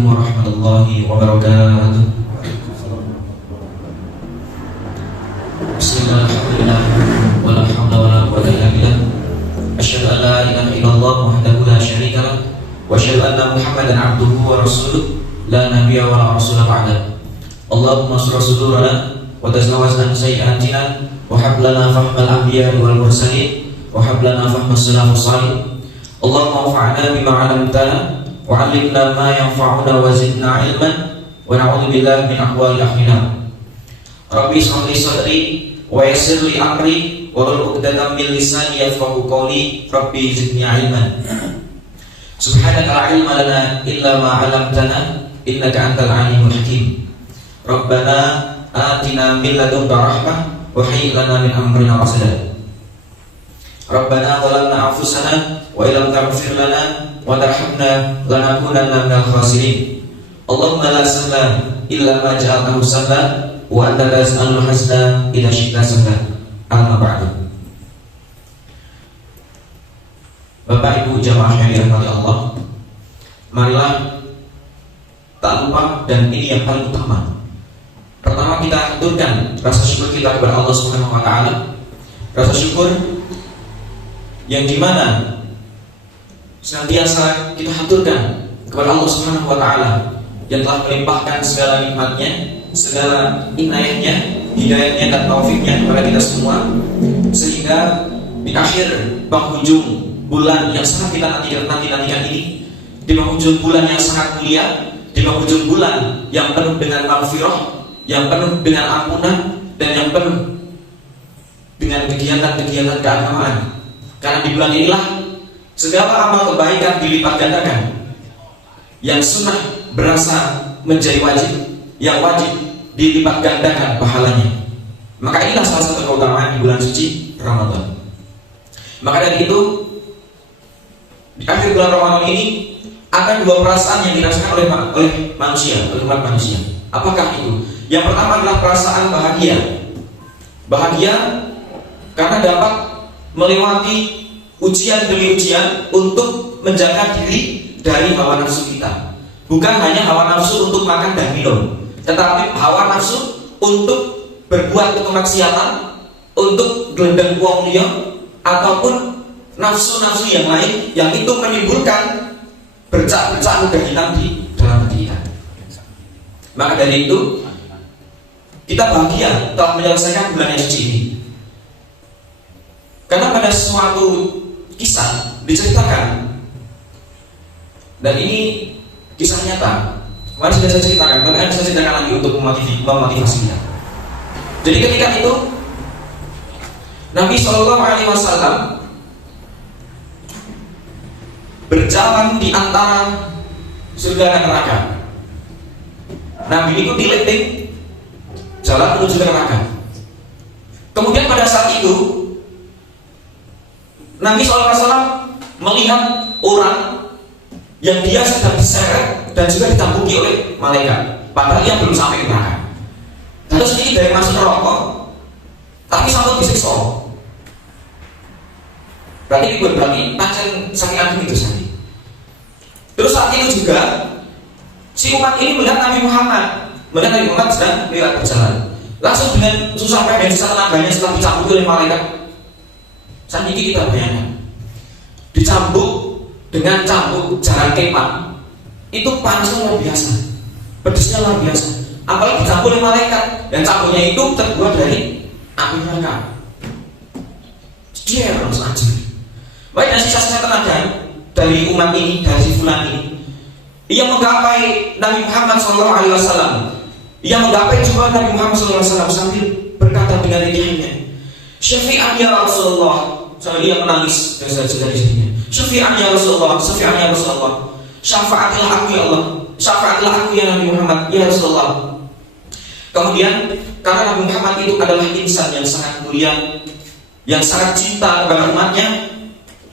Assalamualaikum warahmatullahi wabarakatuh. Bismillahirrahmanirrahim. Wala haula wala quwwata illa billah. Asyhadu an la ilaha illallah wahdahu la syarika lah wa asyhadu anna Muhammadan abduhu wa rasuluh la nabiyya wa la rasula ba'da. Allahumma shrah sudurana wa tazawwaz an sayyi'atina wa hab lana fahmal anbiya wal mursalin wa hab lana fahmas salafus salih. Allahumma anfa'na bima 'allamtana wa 'allimna ma yanfa'una wa zidna 'ilman wa na'udzu billahi min ahwali ahlina. Rabbi shrah li sadri wa yassir li amri wa hlul 'uqdatam min lisani yafqahu qawli. Rabbi zidni 'ilman. Subhanaka la 'ilma lana illa ma 'allamtana innaka antal 'alimul hakim. Rabbana atina min ladunka rahmah wa hayyi lana min amrina rashada. Rabbana zalamna anfusana wa illam taghfir lana wa tarhamna lanakunanna minal khasirin. Allahumma la sahla illa ma ja'altahu sahla wa anta tas'alul hasna idza syi'ta sahla. Amma ba'du. Bapak Ibu jamaah yang dirahmati Allah, marilah tak lupa, dan ini yang paling utama, pertama kita aturkan rasa syukur kita kepada Allah Subhanahu wa taala. Rasa syukur yang dimana senantiasa kita haturkan kepada Allah Subhanahu wa taala yang telah melimpahkan segala nikmatnya, segala inayahnya, hidayahnya dan taufiknya kepada kita semua, sehingga di akhir penghujung bulan yang sangat kita nantikan ini, di penghujung bulan yang sangat mulia, di penghujung bulan yang penuh dengan maghfirah, yang penuh dengan ampunan, dan yang penuh dengan kegiatan-kegiatan keagamaan. Karena di bulan inilah segala amal kebaikan dilipat gandakan. Yang sunnah berasa menjadi wajib, yang wajib dilipat gandakan pahalanya. Maka inilah salah satu keutamaan di bulan suci Ramadan. Maka dari itu, di akhir bulan Ramadan ini akan dua perasaan yang dirasakan oleh manusia, oleh umat manusia. Apakah itu? Yang pertama adalah perasaan bahagia. Bahagia karena dapat melewati ujian demi ujian untuk menjaga diri dari hawa nafsu kita. Bukan hanya hawa nafsu untuk makan dan minum, tetapi hawa nafsu untuk berbuat kemaksiatan, untuk gelendang uang dia, ataupun nafsu-nafsu yang lain yang itu menimbulkan bercak-bercak ludah hitam di dalam hati kita. Maka dari itu kita bahagia telah menyelesaikan bulan yang suci ini. Karena pada suatu kisah diceritakan, dan ini kisah nyata, kemarin sudah saya ceritakan, tapi saya ceritakan lagi untuk memotivasi kita. Jadi ketika itu Nabi SAW berjalan di antara surga dan neraka. Nabi itu diletik jalan menuju neraka. Kemudian pada saat itu Nabi SAW melihat orang yang dia sedang diseret dan juga ditambuki oleh malaikat, padahal dia belum sampai ke neraka. Lalu sedikit dari masuk neraka, tapi sampai disiksa. Berarti pancen saking agung itu saja. Terus saat itu juga si umat ini melihat Nabi Muhammad sedang lewat berjalan. Langsung dengan susah payah dan sisa tenaganya setelah dicambuki oleh malaikat. Saat ini kita bayangkan, dicambuk dengan cambuk jalan kemah, itu panasnya luar biasa, pedasnya luar biasa. Apalagi dicambuk oleh malaikat, dan cambuknya itu terbuat dari api neraka. Dia langsung aja. Baik, dan sisa-sisa tenaga dari umat ini, dari si fulan ini, ia menggapai Nabi Muhammad SAW. Ia menggapai jumpa Nabi Muhammad SAW sambil berkata dengan rintihannya, "Syafi'an ya Rasulullah." Sambil ia menangis dari sini. "Syafi'an ya Rasulullah, syafi'an ya Rasulullah. Syafaatilah aku ya Allah, syafaatilah aku ya Nabi Muhammad, ya Rasulullah." Kemudian karena Nabi Muhammad itu adalah insan yang sangat mulia, yang sangat cinta kepada umatnya,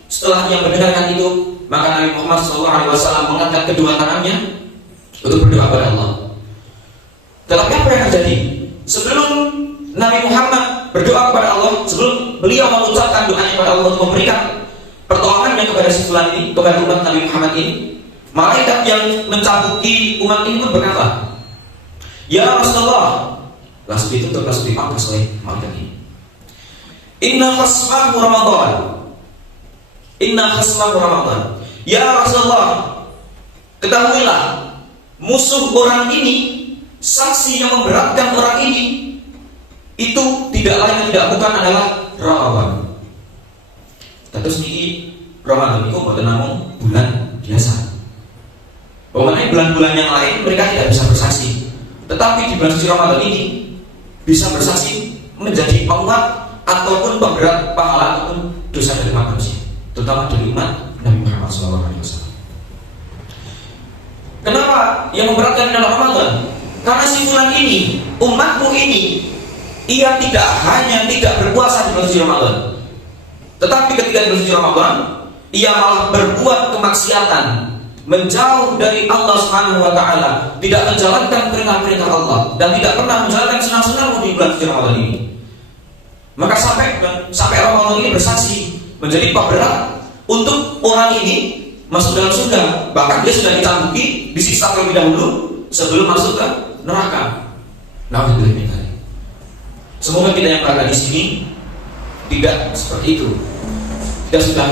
setelah ia mendengarkan itu, maka Nabi Muhammad SAW mengangkat kedua tangannya untuk berdoa kepada Allah. Tetapi apa yang terjadi? Sebelum Nabi Muhammad berdoa kepada Allah, sebelum beliau mengucapkan doanya kepada Allah untuk memberikan pertolongannya kepada si fulan ini, kepada umat Nabi Muhammad ini, Malaikat yang mencabuti umat ini pun berkata, "Ya Rasulullah," langsung ditutup, langsung dipangkas oleh malaikat ini. "Inna khasmahu Ramadan. Inna khasmahu Ramadan." Ya Rasulullah, ketahuilah musuh orang ini, saksi yang memberatkan orang ini, itu tidak lain tidak bukan adalah Ramadan. Terus ini Ramadan itu bukan namun bulan biasa. Mengenai bulan-bulan yang lain mereka tidak bisa bersaksi, tetapi di bulan suci Ramadan ini bisa bersaksi menjadi penguat ataupun pemberat pahala ataupun dosa dari manusia, terutama dari umat Nabi Muhammad SAW. Kenapa yang memberatkan dalam Ramadan? Karena si fulan ini, umatmu ini, ia tidak hanya tidak berpuasa di bulan suci Ramadan, tetapi ketika di bulan suci Ramadan ia malah berbuat kemaksiatan, menjauh dari Allah Subhanahu wa taala, tidak menjalankan perintah-perintah Allah dan tidak pernah menjalankan sunnah-sunnah di bulan suci Ramadan ini. Maka sampai Ramadan ini bersaksi menjadi pemberat untuk orang ini masuk dalam surga. Bahkan dia sudah dicambuki, disiksa terlebih dahulu sebelum masuk ke neraka. Nauzubillah. Semoga kita yang berada di sini tidak seperti itu. Kita sudah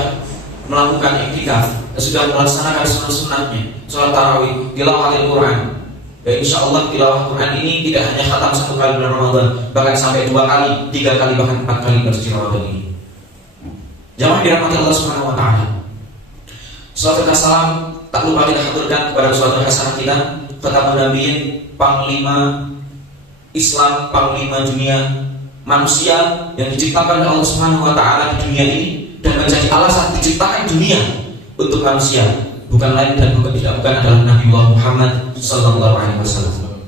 melakukan iktikaf, sudah melaksanakan sunnah-sunnahnya, sholat tarawih, tilawatil Quran. Dan insya Allah tilawah Quran ini tidak hanya khatam 1 kali bulan Ramadan, bahkan sampai 2 kali, 3 kali, bahkan 4 kali bulan suci Ramadan ini. Jamaah dirahmati Allah Subhanahu wa taala. Salawat dan salam tak lupa kita haturkan kepada saudara hasanah kita, Khatamun Nabiyyin, panglima Islam, panglima dunia manusia yang diciptakan oleh Allah Subhanahu wa taala di dunia ini dan menjadi alasan diciptakan dunia untuk manusia, bukan lain dan bukan adalah Nabi Muhammad sallallahu alaihi wasallam.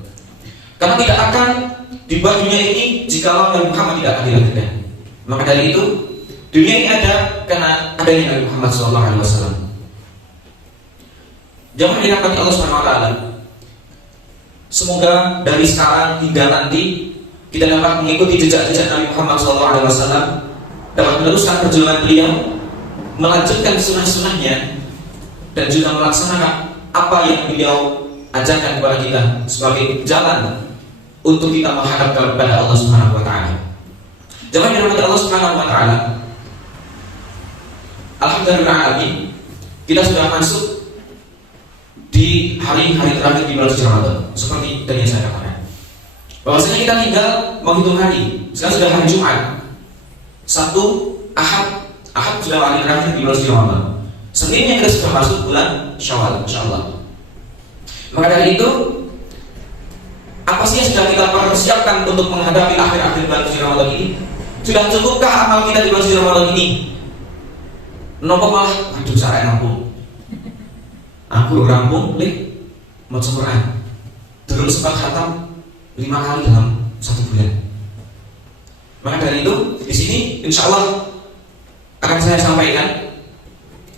Karena tidak akan dibuat dunia ini jika Nabi Muhammad tidak akan dilahirkan. Maka dari itu dunia ini ada karena adanya Nabi Muhammad sallallahu alaihi wasallam. Jangan dirahmati Allah Subhanahu wa taala. Semoga dari sekarang hingga nanti kita dapat mengikuti jejak-jejak Nabi Muhammad SAW, dapat meneruskan perjuangan beliau, melanjutkan sunnah-sunnahnya, dan juga melaksanakan apa yang beliau ajarkan kepada kita sebagai jalan untuk kita menghadap kepada Allah Subhanahu wa taala. Jangan dirahmati Allah Subhanahu wa taala. Alhamdulillah, kita sudah masuk di hari-hari terakhir di bulan suci Ramadan. Seperti tadi yang saya katakan, bahwasanya kita tinggal menghitung hari. Sekarang sudah hari Jumat, Sabtu, Ahad sudah hari terakhir di bulan suci Ramadan. Seninnya kita sudah masuk bulan Syawal, insyaallah. Maka dari itu, apa sih yang sudah kita persiapkan untuk menghadapi akhir-akhir bulan suci Ramadan ini? Sudah cukupkah amal kita di bulan suci Ramadan ini? Nopo malah, aduh saya rampung. Aku rampung, mau Quran. Dulu sempat khatam 5 kali dalam 1 bulan. Maka dari itu, di sini insya Allah akan saya sampaikan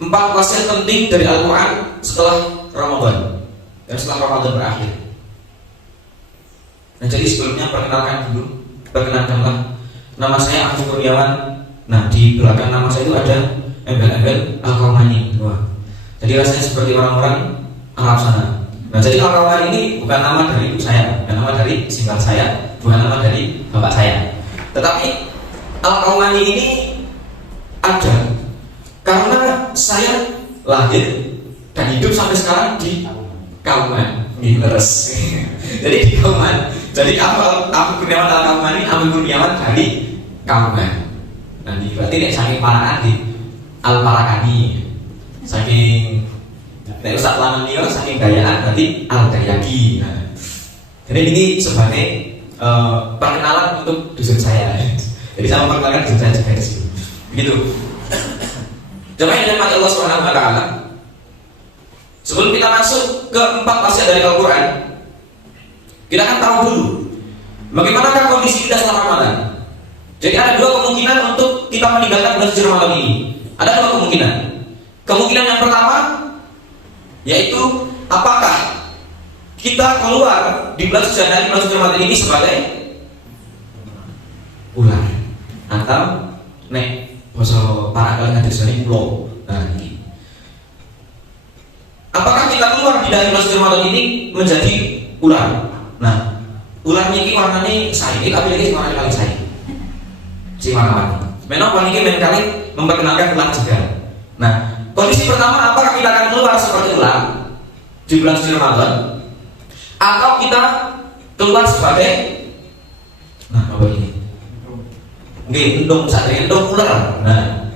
4 wasiat penting dari Al-Quran setelah Ramadan dan setelah Ramadan berakhir. Nah, jadi sebelumnya perkenalkanlah nama saya Abu Kurniawan. Nah, di belakang nama saya itu ada embel-embel Al-Qaumani. Jadi rasanya seperti orang-orang Arab sana. Nah, jadi Al-Qaumani ini bukan nama dari ibu saya, bukan nama dari singkat saya, bukan nama dari bapak saya. Tetapi Al-Qaumani ini ada karena saya lahir dan hidup sampai sekarang di Kauman, Miles. Jadi di Kauman. Jadi Abu Kurniawan Al-Qaumani, Abu Kurniawan dari Kauman. Nanti berarti nek saking parakan di Al-Parakani. Saking nek Ustaz Laman niku saking gayaan berarti Al-Dayaki. Nah, jadi ini sebagai perkenalan untuk dusun saya. Jadi saya memperkenalkan dusun saya juga di sini. Begitu. Jemaah yang dirahmati Allah Subhanahu wa taala. Sebelum kita masuk ke 4 wasiat dari Al-Quran, kita akan tahu dulu bagaimanakah kondisi kita setelah Ramadan. Jadi ada 2 kemungkinan untuk kita meninggalkan bulan suci Ramadan ini. Ada 2 kemungkinan. Kemungkinan yang pertama yaitu apakah kita keluar di bulan suci Ramadan ini sebagai ular atau nek basa para kalian hadis ini ulo. Nah, ini. Apakah kita Ramadan ini menjadi ular. Nah, ular ini warnanya saing, tapi lagi warna paling saing. Si warna-warni. Memang paling ini kali memperkenalkan ular juga. Nah, kondisi pertama, apakah kita akan keluar seperti ular di bulan suci Ramadan, atau kita keluar sebagai apa ini? Endong, satria endong ular. Nah,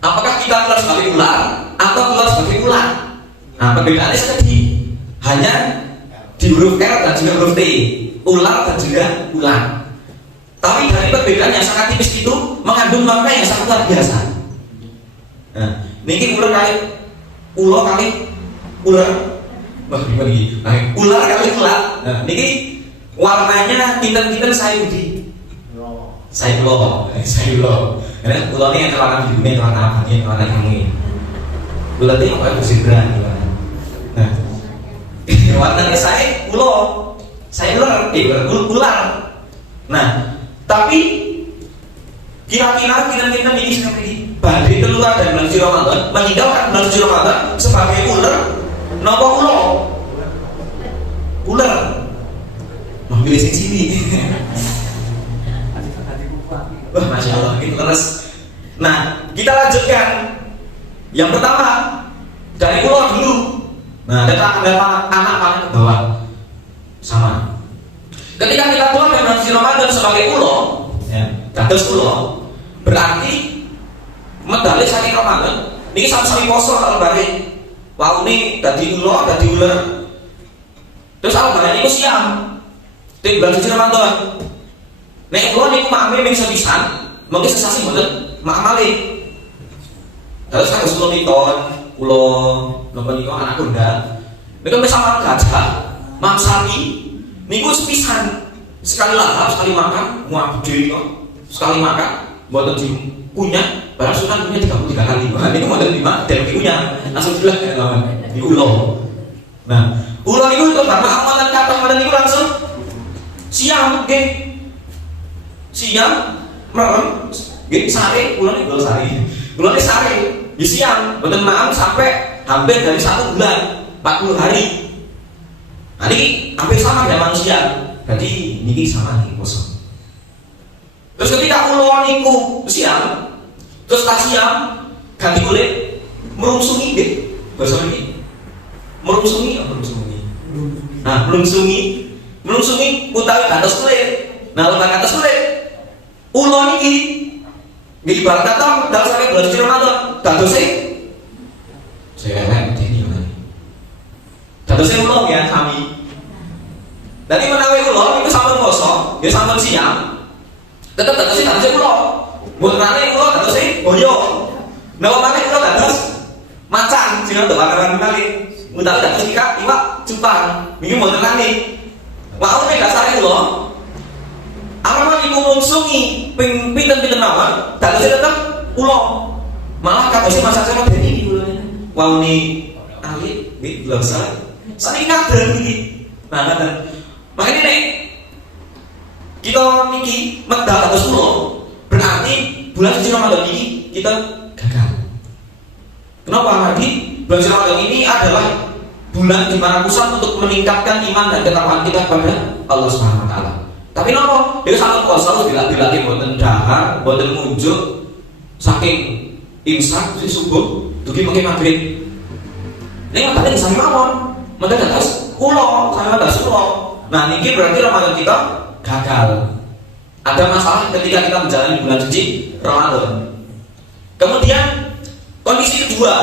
apakah kita keluar sebagai ular atau keluar sebagai ular? Nah, perbedaannya sedikit, hanya di huruf R dan juga huruf T, ular dan juga ular. Tapi dari perbedaan yang sangat tipis itu mengandung makna yang sangat luar biasa. Nah, ini ular kali ular kali ular, ular kali ular. Nah, ini warnanya kinten-kinten saya ulo. Karena ulo ini yang terwarna biru, yang terwarna apa? Yang terwarna hijau. Ulo ini apa? Berzebra. Nah, warnanya saya ulo, ular. Nah, tapi kira-kira kinten-kinten ini seperti ini. Badai keluar dari bulan suci Ramadan, meninggalkan bulan suci Ramadan sebagai ular, nopo ular. Pilih sing sini. Wah, masya Allah, gitu terus. Nah, kita lanjutkan. Yang pertama dari ular dulu. Nah, dan anak panah ke bawah, sama. Ketika kita keluar dari bulan suci Ramadan sebagai ulo, ya, kados ulo, berarti medali saking Ramadan. Ini sami-sami poso kalau balik. Wah, ini tadi ulo, tadi ular. Terus albarane iku siam. Di bulan suci Ramadan. Nek kula niku makame ming sepisan, mengki sesasi mboten makmale. Terus kan kula miton, kula napa niku anak kuda. Niku bersama gajah, mang sapi, niku sepisan. Sekali lahap, sekali makan, muak gede kok. Sekali makan, mboten dikunyah, barang sunan punya 33 kali. Wah, niku mboten dimakan, dikunyah. Langsung jelas ya, lawan. Niku ulo. Nah, ulo niku itu bapak amalan kata amalan niku langsung siang, nggih. Siang, merem, nggih sare, kula niku sare. Kula niku sare, di siang, mboten maam sampai hampir dari 1 bulan, 40 hari. Nah, ini hampir sama dengan manusia. Berarti niki sama nih kosong. Terus ketika kula niku siang, terus tak siang ganti kulit, merungsungi nggih. Bahasa niki. Merungsungi. Nah, merungsungi utawi gantos kulit. Nah, lembang gantos kulit. Ulo niki nggih ibarat kata dalam sampai bulan suci Ramadan, dadose saya ini kan. Dadose ulo ya kami. Dadi menawi ulo niku sampun poso, ya sampun siang. Tetep dadose ulo. Mboten rane ulo dadose boyo. Napa maneh ulo dados macan, sing ora bakaran kali. Utawi dados iwak cupang. Niki mboten rane. Wau nek dasare ulo alaman iku mungsungi pinten-pinten mawon, dadose tetep ulo. Malah kadose masak sama dene iki ulone. Wau ni alit nggih glosa. Saking kadang iki. Nah, ngoten. Makanya nek kita niki medal kados ulo, berarti bulan suci Ramadan ini kita gagal. Kenapa? Karena bulan suci Ramadan ini adalah bulan di mana pusat untuk meningkatkan iman dan ketakwaan kita kepada Allah Subhanahu wa taala. Tapi nopo? Dia sangat puasa bila-bila boten dahar, boten munjuk saking imsak di subuh, dugi mungkin maghrib. Ini ngapain sami mawon? Mending atas ulo, sama atas ulo. Nah, ini berarti Ramadan kita gagal. Ada masalah ketika kita menjalani bulan suci Ramadan. Kemudian kondisi kedua,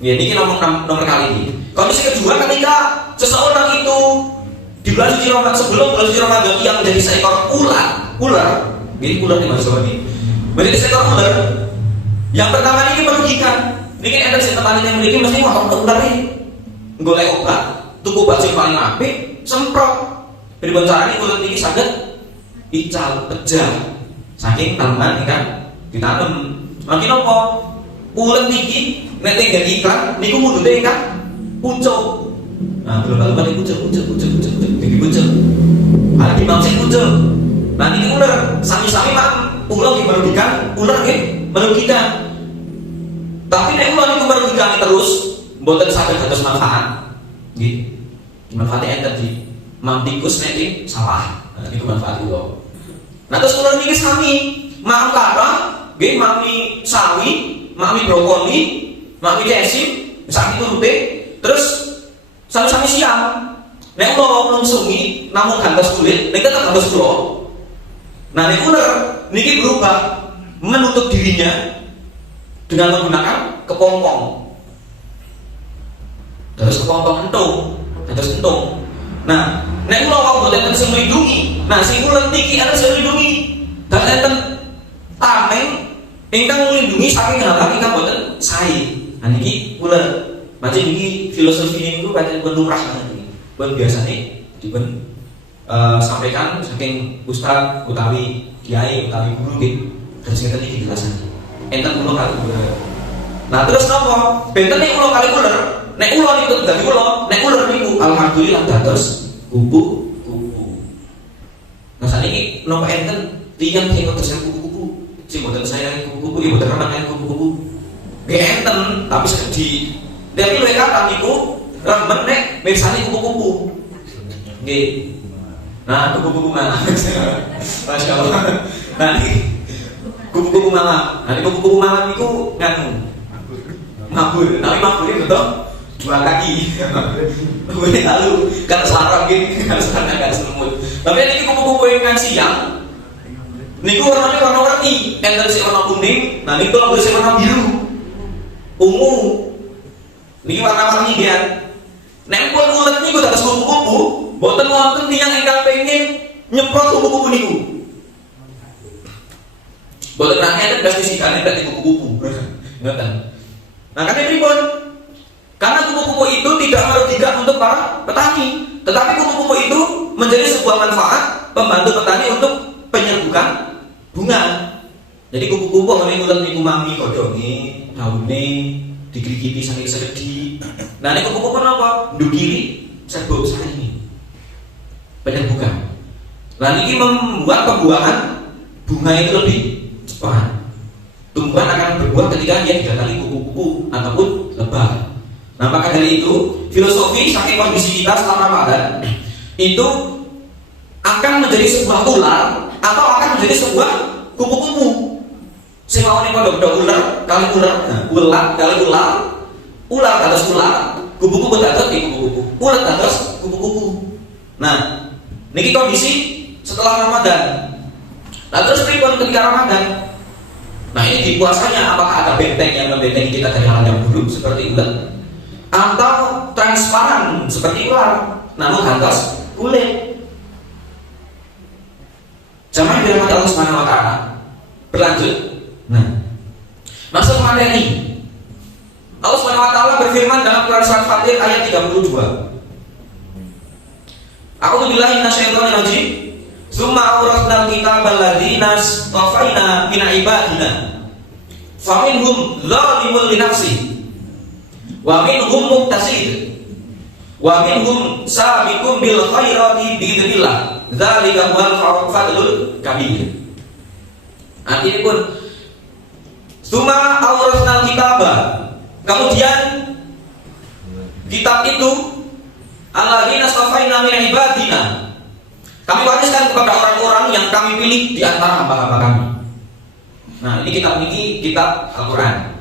ya ini nomor kali ini. Kondisi kedua ketika seseorang itu di bulan suci Ramadan, sebelum bulan suci Ramadan yang menjadi seekor ular, ini ular di bahasa ini, menjadi seekor ular. Yang pertama ini merugikan. Ini ada di tempat yang memiliki mesti wah ular ini, golek obat, tuku baju paling apik, semprot. Dari caranya ular ini sangat ical, pejah, saking tanaman kan ditanam. Makin apa? Ular ini nanti gak iklan, niku mudune kan pucuk. Nah, berubah-ubah di pucuk. Ada di bangsa pucuk. Nah, ini ular, sami-sami mak ular yang merugikan, ular yang merugikan. Tapi nek ular itu merugikan terus, mboten saged dados manfaat. Nggih. dimanfaati enten di mamtikus nek sawah. Nah, niku manfaat kula. Nah terus kula niki sami mam kata nggih mami sawi, mami brokoli, mami cesim, sak turute terus sami-sami siam. Nek kula nungsungi namung gantos kulit, nek tetep gantos kula. Nah nek ular niki berubah menutup dirinya dengan menggunakan kepompong. Terus kepompong entung, terus entung. Nah, nek kula wau boten enten sing melindungi. Nah, sing ulet niki ana sing melindungi. Dan enten tameng ingkang melindungi saking hal ingkang boten sae. Nah niki ulet. Macam niki filosofi niku pancen pun lumrah niki. Pun biasane dipun sampaikan saking ustaz utawi kiai utawi guru nggih. Terus ngeten iki dijelasake. Enten kula kali ulet. Nah, terus napa? Benten nek kula kali ulet. Nek ulo niku dadi ulo, nek uler niku alhamdulillah dados kupu-kupu. Nah saniki napa enten tiyang sing terus kupu-kupu, sing mboten sayang kupu-kupu, ibu mboten remen kupu-kupu. Nggih enten, tapi sedih. Tapi luwih kathah niku remen nek mirsani kupu-kupu. Nggih. Nah, kupu-kupu malah. Masyaallah. Nah, kupu-kupu malah. Nah, kupu-kupu malah niku nganu. Mabur, tapi mabur itu toh 2 kaki. Lalu kan selarang gitu, kan selarang kan semut. Tapi ini kupu-kupu yang siang. Niku warnanya warna-warni. Enten sing warna kuning, nah niku lho sing warna biru. Ungu. Niki warna-warni dia. Nek pun ulet niku dados kupu-kupu, boten wonten tiyang ingkang pengin nyemprot kupu-kupu niku. Boten nangken pestisida nek kupu-kupu. Ngoten. Nah, kan pripun? Karena kupu-kupu itu tidak merugikan untuk para petani, tetapi kupu-kupu itu menjadi sebuah manfaat pembantu petani untuk penyerbukan bunga. Jadi kupu-kupu ngene ulet niku mami godhonge, daune digrigiti saking seredi. Nah, nek kupu-kupu napa? Ndugiri serbuk sarine. Penyerbukan. Nah, niki membuat pembuahan bunga itu lebih cepat. Tumbuhan akan berbuah ketika dia didatangi kupu-kupu ataupun lebah. Nah, maka dari itu filosofi saking kondisi kita setelah Ramadan itu akan menjadi sebuah ular atau akan menjadi sebuah kupu-kupu. Sing mawon pondok ular kali ular, ular kali ular, ular dados ular, kupu-kupu dados kupu-kupu, ular dados kupu-kupu. Nah, niki kondisi setelah Ramadan. Nah, terus pripun ketika Ramadan? Nah, ini di puasanya apakah ada benteng yang membentengi kita dari hal yang buruk seperti ular? Atau transparan seperti ular, namun gantos kulit. Jamaah dirahmati Allah Subhanahu wa taala. Berlanjut. Nah, masuk materi. Allah Subhanahu wa taala berfirman dalam Quran surat Fatir ayat 32. A'udzu billahi minasyaitonir rajim. Tsumma awrasnal kitabal ladzina astafaina min ibadina. Faminhum dzalimun li nafsihi wa minhum muqtasid wa minhum sabiqun bil khairati biidznillah. Dzalika huwal fadlul kabir. Artinya pun summa awrasnal kitaba, kemudian kitab itu alladzina astafaina min ibadina, kami wariskan kepada orang-orang yang kami pilih di antara hamba-hamba kami. Nah, ini kitab Al-Quran.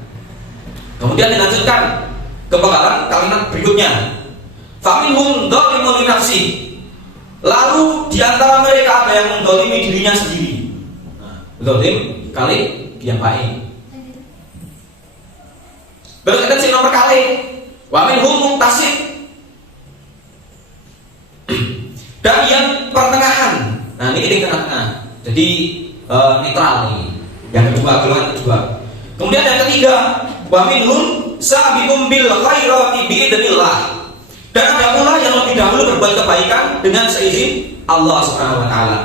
Kemudian dilanjutkan ke kalimat berikutnya. Faminhum dzalimun li nafsi. Lalu di antara mereka ada yang menzalimi dirinya sendiri. Nah, zalim kali yang baik. Terus ada sing nomor kali. Wa minhum muqtasid. Dan yang pertengahan. Nah, ini di tengah-tengah. Jadi netral nih. Yang kedua, golongan kedua. Kemudian yang ketiga, wa minhum sabiqum bil khairati biidznillah. Dan ada pula yang lebih dahulu berbuat kebaikan dengan seizin Allah Subhanahu wa taala.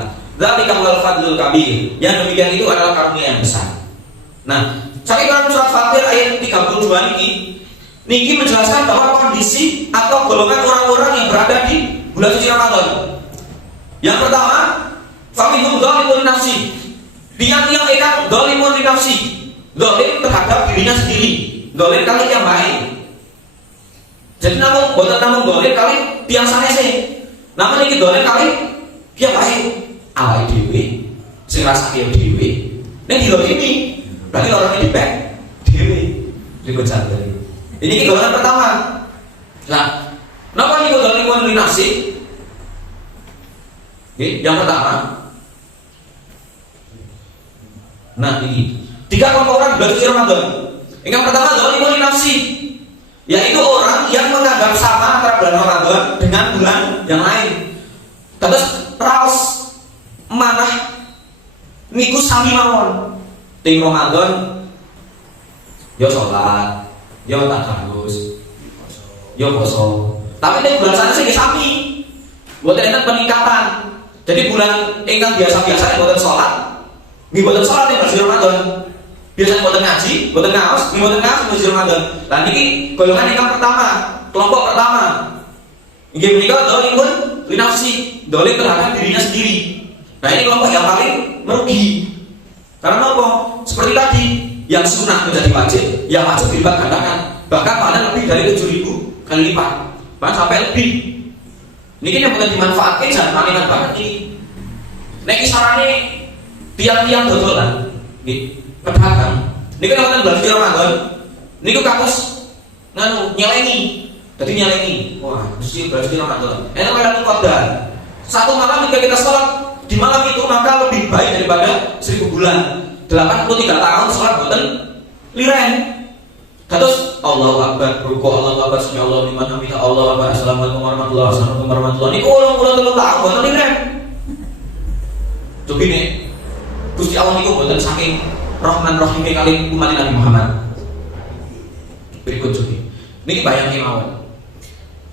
Dzalika huwal fadlul kabir. Yang demikian itu adalah karunia yang besar. Nah, cari dalam surat Fatir ayat 32 niki menjelaskan bahwa kondisi atau golongan orang-orang yang berada di bulan suci Ramadan. Yang pertama, faminhum dzalimun nafsi. Tiang-tiang ikan dzalimun nafsi. Zalim terhadap dirinya sendiri. Zalim kali yang baik. Jadi namun zalim kali tiang sanese. Namun iki dolen kali piye wae awake dhewe sing rasake dhewe. Nek dilolimi berarti lorone dipek dhewe. Riko jantan. Ini ki golongan pertama. Nah, napa niku dolen nafsi? Oke, yang pertama. Nah, ini 3 kelompok orang di bulan suci Ramadan. Yang pertama dolen nafsi, yaitu orang yang menganggap sama antara bulan Ramadan dengan bulan yang lain. Terus raos manah niku sami mawon. Ting Ramadan yo salat, yo tadarus, yo poso. Tapi nek bulan sana sing sami. Mboten enten peningkatan. Jadi bulan ingkang biasa-biasa mboten salat, nggih mboten salat nek bulan Ramadan. Biasanya mboten ngaji, mboten ngaos, mboten ngaos bulan Ramadan. Lah niki golongan ingkang pertama, kelompok pertama. Inggih menika dolim linafsi, dolim terhadap dirinya sendiri. Nah ini kelompok yang paling merugi. Karena apa? Seperti tadi, yang sunnah menjadi wajib, yang wajib dilipat gandakan. Bahkan pahala lebih dari 7.000 kali lipat, bahkan sampai lebih. Ini yang bukan dimanfaatkan jangan palingan banget ini. Nek kisarane tiang-tiang dodolan, pedagang. Ini kan bukan bulan Ramadan. Ini kan kakus nganu nyelengi. Jadi nyelengi. Wah, mesti bulan Ramadan. Enak pada kodar. Satu malam jika kita sholat di malam itu maka lebih baik daripada 1000 bulan. 83 tahun sholat boten liren. Terus Allahu Akbar, ruku Allahu Akbar, sami Allahu liman hamidah, Allahu Akbar, assalamualaikum warahmatullahi wabarakatuh. Niku ulang-ulang tahun boten liren. Coba nih, Gusti Allah niku boten saking Rahman Rahime kali umat Nabi Muhammad. Berikut coba. Niki bayangin mawon.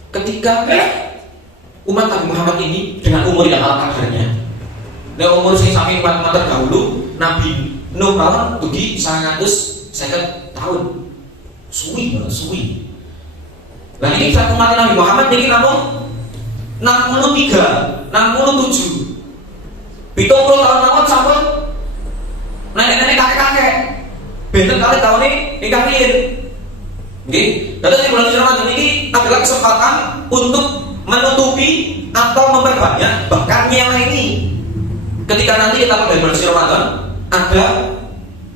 Ketika umat Nabi Muhammad ini dengan umur yang ala kadarnya, umur sing saking umat terdahulu Nabi Nuh mawon dugi 150 tahun. Suwi. Nah ini saat umat Nabi Muhammad ini namun 63, 67, 70 tahun namun sampun nenek-nenek kakek-kakek. Benten kali tahun ini ingkang riyin. Nggih. Dados ing bulan Ramadan ini adalah kesempatan untuk menutupi atau memperbanyak bahkan yang ini. Ketika nanti kita pada bulan Ramadan ada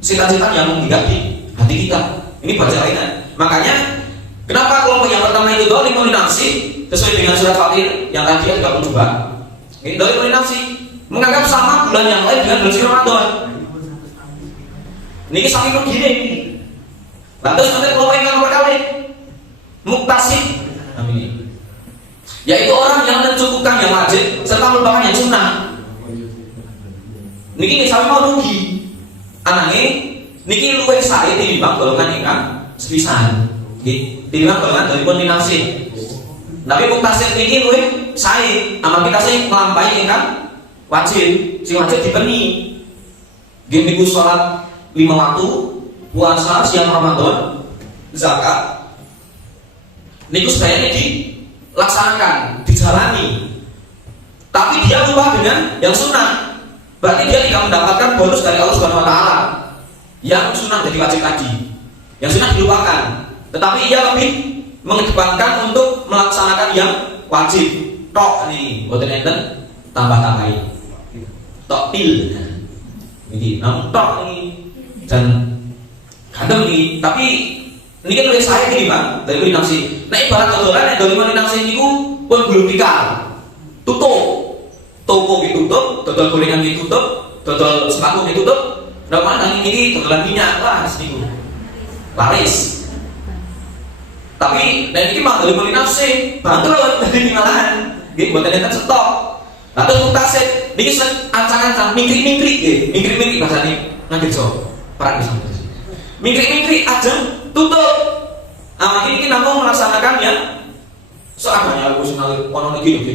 cita-cita yang menggigit di hati kita. Ini baca lainnya. Makanya kenapa kelompok yang pertama itu dolim nafsi sesuai dengan surat Fatir yang tadi ayat 32. Ini dolim nafsi menganggap sama bulan yang lain dengan bulan Ramadan. Ini saking begini. Lantas nanti kelompok yang nomor kali muktasib. Amin. Yaitu orang yang mencukupkan yang wajib serta melupakan yang sunnah. Niki sampai mau rugi. Anangnya niki luwih sae tinimbang golongan ingkang sepisan. Nggih, tinimbang golongan dalipun linafsi. Tapi muktasib niki luwih sae amarga kita sing nglampahi ingkang wajib. Sing wajib dipeni. Nggih niku salat 5 waktu, puasa siang Ramadan, zakat. Niku sebaiknya dilaksanakan, dijalani. Tapi dia lupa dengan yang sunnah. Berarti dia tidak mendapatkan bonus dari Allah Subhanahu wa taala. Yang sunnah jadi wajib tadi, yang sunnah dilupakan, tetapi ia lebih mengedepankan untuk melaksanakan yang wajib. Tok nih, boten enten tambah-tambahin. Tok pil, ini namun tok nih dan kadang nih. Tapi ini kan lebih saya gini bang dari nafsi. Nah ibarat dodolan yang dari nafsi ini pun belum dikal, tutup, toko ditutup, dodol gorengan ditutup, dodol sepatu ditutup. Nah mana ini dodolan minyak lah sedikit laris. Tapi dan ini mah dari nafsi bangkrut dari malahan. Gitu buat kalian stok. Lalu mutasid, ini ancang-ancang mingkrik-mingkrik, mingkrik-mingkrik bahasa ini nggak so, perang bisa. Mingkrik-mingkrik aja tutup. Nah ini kita mau melaksanakan ya. Soalnya aku senang orang gitu,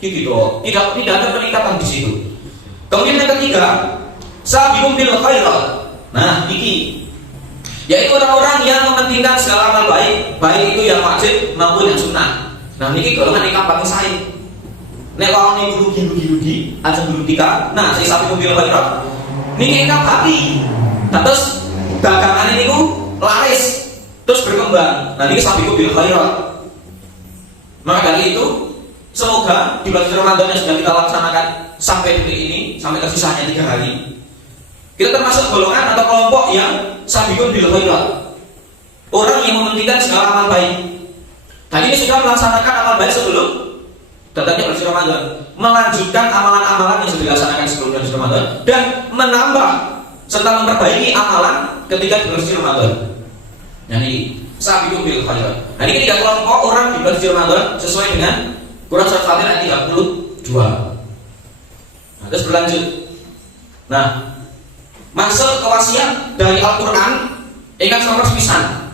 tidak ada peningkatan di situ. Kemudian yang ketiga, sabiqum bil khairat. Nah, ini yaitu orang-orang yang mementingkan segala amal baik, baik itu yang wajib maupun yang sunnah. Nah, ini golongan yang paling saya. Nek wong ini rugi, aja dulu tika. Nah, saya sabiqum bil khairat. Niki ingkang bati. Terus dagangan ini laris, terus berkembang. Nah, ini sabiqum bil khairat. Maka dari itu Semoga di bulan Ramadan yang sudah kita laksanakan sampai detik ini, sampai tersisanya 3 hari, kita termasuk golongan atau kelompok yang sabiqun bil khairat, orang yang mementingkan segala amal baik. Dan ini sudah melaksanakan amal baik sebelum datangnya bulan Ramadan, melanjutkan amalan-amalan yang sudah dilaksanakan sebelum bulan Ramadan, dan menambah serta memperbaiki amalan ketika di bulan Ramadan. Yani sabiqun bil khairat. Nah, ini 3 kelompok orang di bulan Ramadan sesuai dengan Quran surat Fatir ayat 32. Nah, terus berlanjut. Nah, masuk ke wasiat dari Al-Quran ingkang sampun pisan.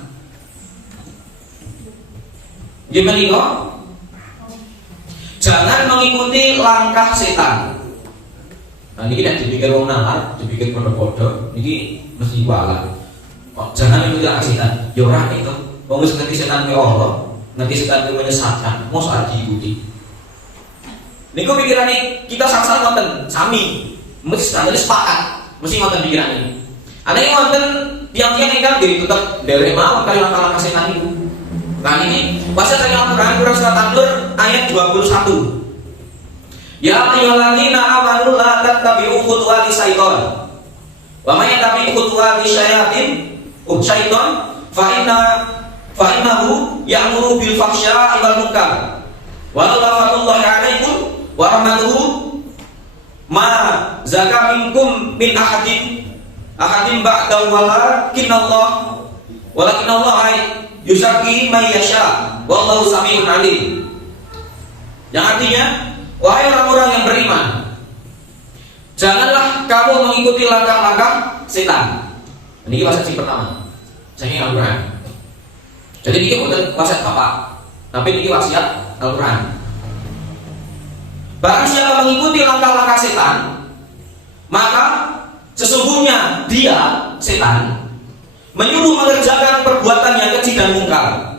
Gimana kok? Jangan mengikuti langkah setan. Nah, ini tidak dipikir wong nalar, dipikir bodoh-bodoh. Ini mesti walah. Oh, jangan mengikuti langkah setan. Ya ora itu. Wong wis ngerti setan kuwi Allah, ngerti setan kuwi menyesatkan, mosok arep diikuti. Niku pikirane kita sang-sang ngoten, sami. Mesti sepakat. Mesti ngoten pikirane. Ana iki wonten tiang-tiang ingkang nggih tetep nderek mawon kali langkah-langkah setan niku. Nah ini wasiat dari Al-Quran Quran surat An-Nur ayat 21. Ya ayyuhalladzina amanu la tattabi'u khutuwati syaiton. Wa may yattabi' khutuwati syayatin fa innahu ya'muru bil fahsya'i wal munkar. Wa rahmatullahi 'alaikum wa rahmatuhu ma zaka minkum min ahadin ba'da walakin Allah yuzaki may yasha wallahu samiun alim. Yang artinya, wahai orang-orang yang beriman, janganlah kamu mengikuti langkah-langkah setan. Ini wasiat yang pertama. Saya Al-Quran. Jadi ini bukan wasiat Bapak, tapi ini wasiat Al-Quran. Barang siapa mengikuti langkah-langkah setan, maka sesungguhnya dia setan menyuruh mengerjakan perbuatan yang keji dan mungkar.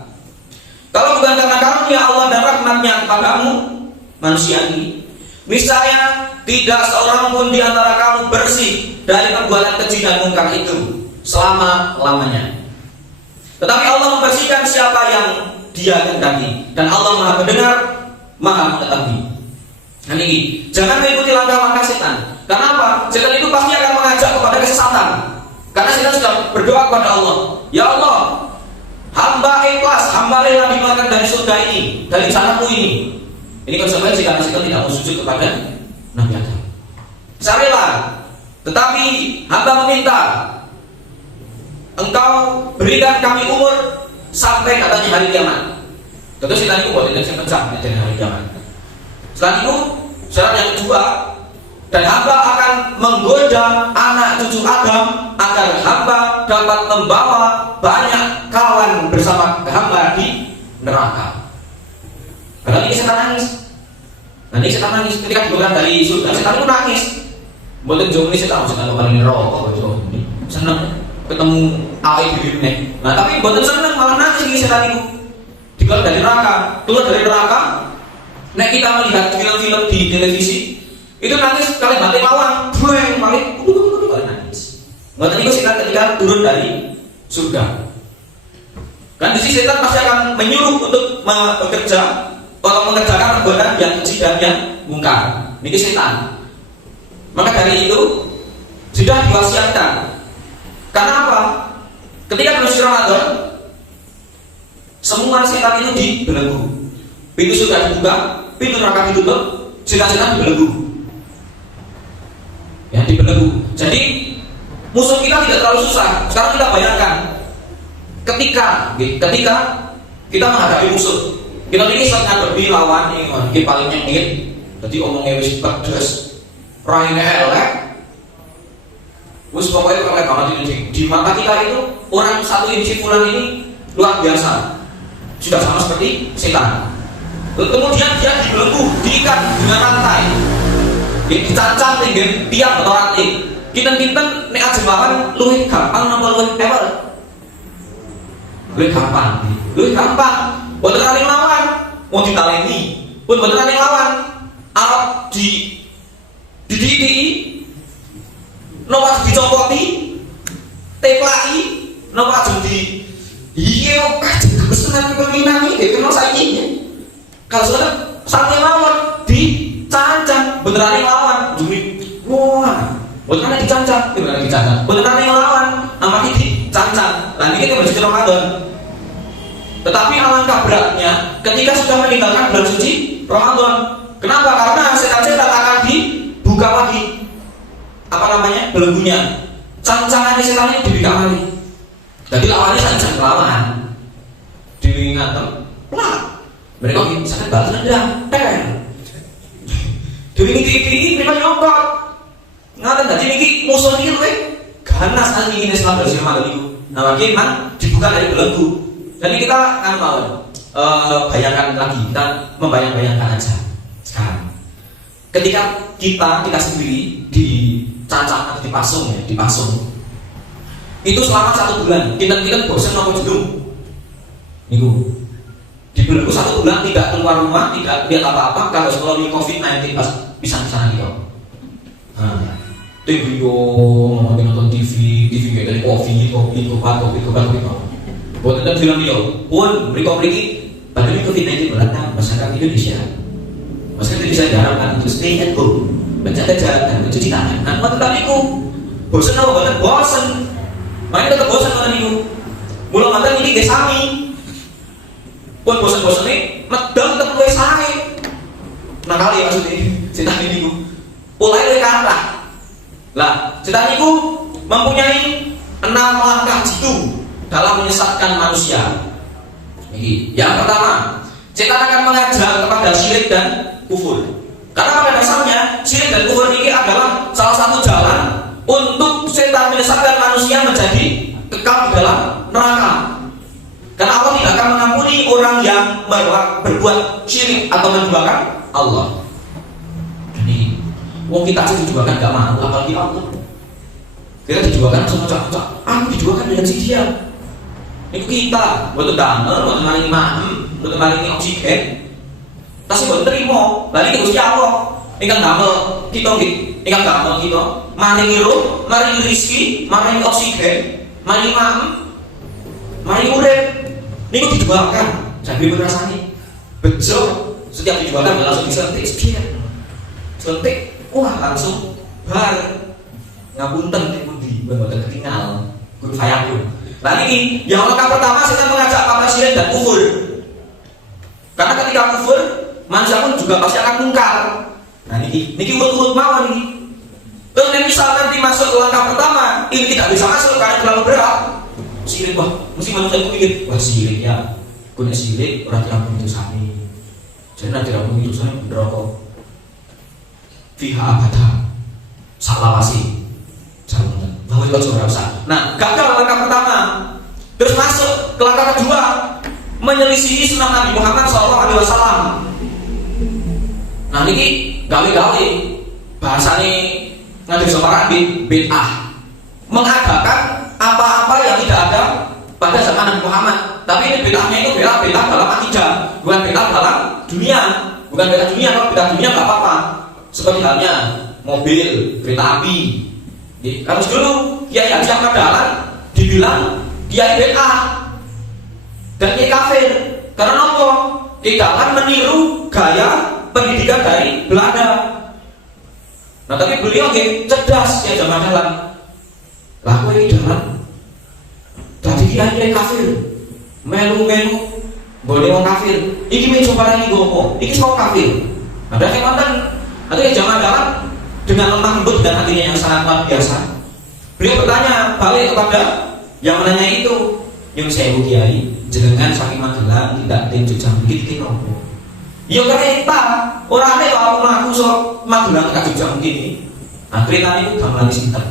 Kalau bukan karena karunia Allah dan rahmatnya kepadamu, manusia ini, niscaya tidak seorang pun di antara kamu bersih dari perbuatan keji dan mungkar itu selama-lamanya. Tetapi Allah membersihkan siapa yang Dia kehendaki, dan Allah Maha Mendengar, Maha Mengetahui. Nah ini, jangan mengikuti langkah-langkah setan. Karena apa? Setan itu pasti akan mengajak kepada kesesatan. Karena kita sudah berdoa kepada Allah, ya Allah, hamba ikhlas, hamba rela dikeluarkan dari surga ini, dari jalanmu ini. Ini konsekuensi karena kita tidak mau sujud kepada Nabi Adam. Saya rela, tetapi hamba meminta Engkau berikan kami umur sampai katanya hari kiamat. Tentu kita itu buat tidak pecah dari hari kiamat. Setelah itu syarat yang kedua, dan hamba akan menggoda anak cucu Adam agar hamba dapat membawa banyak kawan bersama hamba di neraka. Padahal ini setan nangis. Nanti setan nangis ketika dikeluarkan dari surga. Setan itu nangis. Boleh jauh ini setan kemarin neraka, senang ketemu awal dirinya. Nah tapi boleh senang malah nangis ini setan itu. Dikeluarkan dari neraka, keluar dari neraka. Nah kita melihat film-film di televisi, itu nangis kali balik lawan, bueng balik, nangis. Nggak tadi setan ketika turun dari surga. Kan di sini setan pasti akan menyuruh untuk bekerja atau mengerjakan perbuatan yang keji dan yang mungkar. Ini setan. Maka dari itu sudah diwasiatkan. Karena apa? Ketika bulan Ramadan, semua setan itu dibelenggu. Pintu surga dibuka, pintu neraka ditutup, setan-setan dibelenggu. Ya, dibelenggu. Jadi musuh kita tidak terlalu susah. Sekarang kita bayangkan ketika kita menghadapi musuh, kita ini sangat lebih lawan ini paling nyengit. Jadi omongnya wis pedes, raine elek, wis pokoknya elek banget ini. Di mata kita itu orang satu individual ini luar biasa, sudah sama seperti setan. Kemudian dia dibelenggu, diikat dengan rantai, dicancang dengan tiang atau rantai. Kinten-kinten nek ajeng lawan luwih gampang napa luwih pewel? Luwih gampang. Boten saling lawan, mau ditaleni. Pun boten saling lawan. Arep didiki, napa dicopoti, teplaki, napa ajeng di iya kok Gusti tenan kok nginangi dek kena saiki. Kalau sudah Sampai mawon dicancang, beneran ngelawan. Jumi, wah, beneran dicancang, beneran ngelawan. Namanya dicancang. Nah ini kita bersuci Ramadan. Tetapi alangkah beratnya ketika sudah meninggalkan bulan suci Ramadan. Kenapa? Karena setan-setan akan dibuka lagi. Apa namanya? Belenggunya. Cancangan setan ini dibuka lagi. Jadi lawannya cancang lawan. Diingatkan, wah, mereka misalkan balas nendang, Dewi mereka nyongkot. Ngatain tadi niki musuh niki tuh, ganas nanti ini setelah bersama itu. Nah, bagaimana dibuka dari belenggu. Jadi kita kan mau bayangkan lagi, kita membayang-bayangkan aja sekarang. Ketika kita sendiri dicancang atau dipasung, itu selama 1 bulan kita bosan nopo jedung. Niku di belenggu 1 bulan tidak keluar rumah, tidak lihat apa-apa. Kalau melalui COVID-19 pas pisah-pisah nih kok. TV nonton TV kayak dari kopi. Buat nonton film yo, pun mereka pandemi COVID-19 melanda masyarakat Indonesia. Masyarakat Indonesia diharapkan untuk stay at home, menjaga jarak dan mencuci tangan. Nah, tetapi ku bosan apa banget bosan. Makanya tetap bosan kan niku. Mula mantan ini guys sami. Pun bosan-bosan nih, medang tetap luwes sae. Nah kali maksudnya, cerita niku. Mulai dari kata. Lah, cerita niku mempunyai 6 langkah jitu dalam menyesatkan manusia. Ini yang pertama, setan akan mengajak kepada syirik dan kufur. Karena pada dasarnya syirik dan kufur ini adalah salah satu jalan untuk setan menyesatkan manusia menjadi kekal di dalam neraka. Karena Allah tidak akan mengampuni orang yang berbuat syirik atau menduakan Allah. Jadi, wong kita aja diduakan gak mau, apalagi Allah. Kita diduakan langsung cocok. Aku diduakan dengan si dia. Ini kita, buat damel, buat maling mahem, buat maling oksigen. Tapi buat terima, balik ke Gusti Allah. Ingkang damel kita, ingkang damel kita. Maring irup, maring rizki, maring oksigen, maring mahem, maring urip. Ini kok dijualkan, sambil merasani bejo. Setiap dijualkan langsung disentik sekian, sentik, wah langsung bar ngapunten di bener ketinggal kun fayakun. Nah ini yang langkah pertama setan mengajak pada syirik dan kufur. Karena ketika kufur, manusia pun juga pasti akan mungkar. Nah ini urut-urut mawon ini. Terus misal nanti masuk ke langkah pertama, ini tidak bisa masuk karena terlalu berat. Sirik, wah, mesti manusia itu pikir, wah sirik ya, punya sirik, orang tidak punya dosanya. Jadi nanti tidak punya dosanya berokok. Fiha abada, salawasi, jangan, bahwa itu rasa. Nah, gagal langkah pertama, terus masuk ke langkah kedua, menyelisihi sunnah Nabi Muhammad SAW. Nah, ini gawe-gawe, bahasanya ngadir soparan bid'ah, mengadakan apa-apa yang tidak ada pada zaman Nabi Muhammad. Tapi ini bid'ahnya itu bid'ah dalam akidah, bukan bid'ah dalam dunia. Bukan bid'ah dunia, kalau bid'ah dunia nggak apa-apa. Seperti halnya mobil, kereta api. Harus dulu Kiai Haji Ahmad Dahlan dibilang Kiai bid'ah dan Kiai kafir. Karena apa? Kiai Dahlan meniru gaya pendidikan dari Belanda. Nah tapi beliau cerdas Kiai Ahmad Dahlan. Lah kowe dalan dadi kiai kafir. Melu-melu boleh wong kafir. Iki men coba lagi gopo. Iki sok kafir. Ada yang mantan atau yang jangan dalam dengan lemah lembut dan hatinya yang sangat luar biasa. Beliau bertanya balik kepada yang menanya itu, yang saya kiai jenengan saking Magelang tidak tinju jam iki nopo. Ya kereta, orangnya kalau aku sok Magelang tak jam begini. Nah kereta itu gamelan sinten.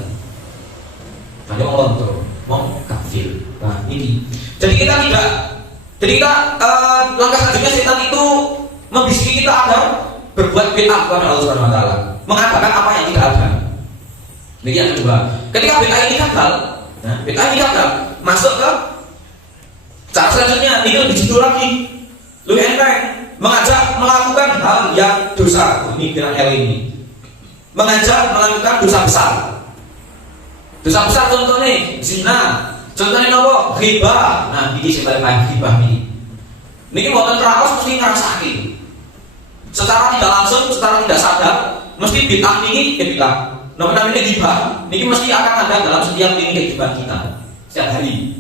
Ada orang tuh mau kafir. Nah ini. Jadi kita langkah selanjutnya setan itu membisiki kita agar berbuat bid'ah kepada Allah Subhanahu Wa Taala, mengatakan apa yang tidak ada. Ini yang kedua. Ketika bid'ah ini gagal, masuk ke cara selanjutnya. Ini lebih jujur lagi, lebih enteng, mengajak melakukan hal yang dosa. Ini kira ini, mengajak melakukan dosa besar. Dosa besar contohnya zina, contohnya nopo ghibah. Nah, ini sebagai ghibah ini. Niki mboten terawas mesti ngrasake. secara tidak langsung, secara tidak sadar, mesti bid'ah ini bid'ah. Namanya ghibah, ini mesti akan ada dalam setiap kehidupan kita setiap hari.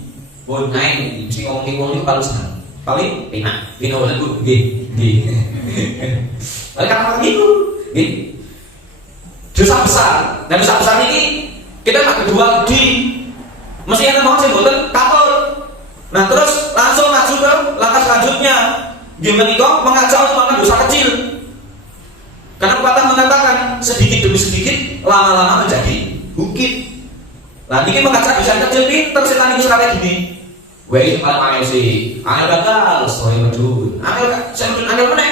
Bon, naik, mesti ngomong-ngomong itu paling senang, paling enak. Ini orang itu, mereka gitu, dosa besar. Dan dosa besar ini kita tak kedua di, mesti ada mau sih boten kapal. Nah terus langsung masuk ke langkah selanjutnya. Gimana kok mengacau mana dosa kecil? Karena pepatah mengatakan sedikit demi sedikit lama-lama menjadi bukit. Nah ini mengacau dosa kecil pinter setan itu sekali gini. Wei paling angel sih, angel gagal, soalnya medun. Angel mana?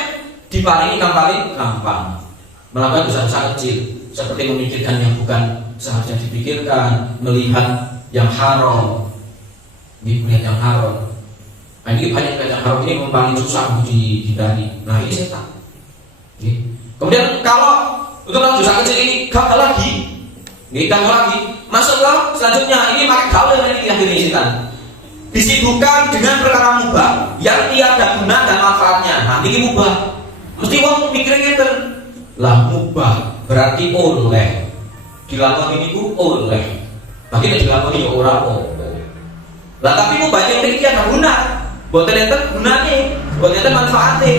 Diparingi paling gampang. Melakukan dosa-dosa kecil seperti memikirkan yang bukan seharusnya dipikirkan, melihat yang haram, melihat yang haram. Nah ini banyak yang haram ini paling susah dihindari. Nah ini setan. Kemudian kalau untuk dosa kecil ini gagal lagi, masuk ke selanjutnya ini pakai gaul yang ini akhirnya setan. Disibukkan dengan perkara mubah yang tiada guna dan manfaatnya. Nah ini mubah, mesti wong mikirnya gitu. Lah mubah berarti oleh dilakukan ini oleh, bagi yang dilakukan ya orang. Lah tapi mubah yang ini tiada guna, buat ternyata gunanya, buat ternyata manfaatnya.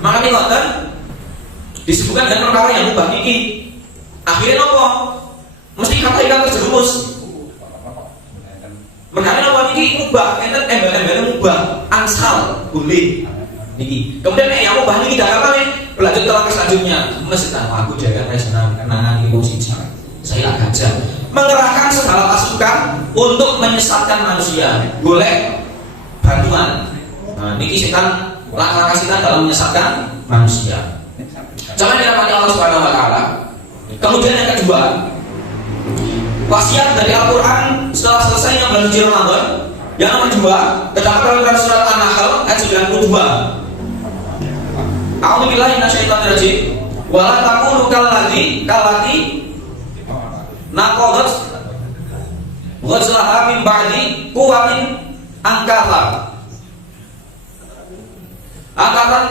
Makanya ngoten disebutkan dengan perkara yang mubah ini. Akhirnya apa? Mesti kata-kata terjerumus. Makanya apa ini mubah? Enten embel-embelnya mubah, ansal, boleh. Niki. Kemudian yang mubah ini tidak apa nih? Berlanjut ke langkah selanjutnya. Mesti tahu aku jaga senang kenangan emosi. Saya gajah. Mengerahkan segala pasukan untuk menyesatkan manusia. Boleh bantuan. Nah, niki setan langkah setan dalam menyesatkan manusia. Jangan dirahmati Allah Subhanahu wa taala. Kemudian yang kedua, wasiat dari Al-Qur'an setelah selesainya bulan suci Ramadan. Yang nomor dua, terdapat dalam surat An-Nahl ayat 92. A'udzubillahi minasyaitonir rajim. Wa la takunu kallati naqadat ghazlaha min ba'di quwwatin angkatha. Angkatan